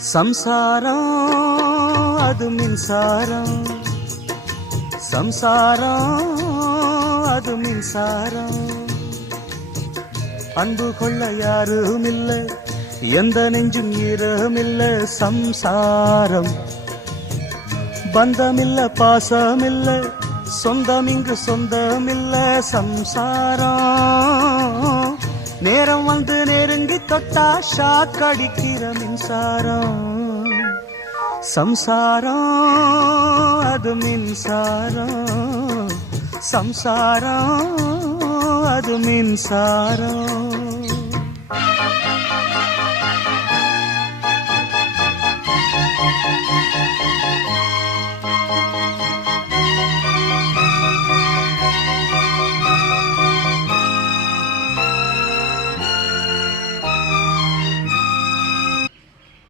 சம்சாரம் அது மின்சாரம், சம்சாரம் அது மின்சாரம். அன்பு கொள்ள யாரும் இல்ல, எந்த நெஞ்சும் ஈரமில்ல. சம்சாரம் பந்தமில்ல பாசமில்ல, சொந்தம் இங்கு சொந்தமில்ல. சம்சாரம் நேரம் வந்து நெருங்கி தொட்டா ஷாக் அடிக்கிற மின்சாரம். சம்சாரம் அது மின்சாரம், சம்சாரம் அது மின்சாரம்.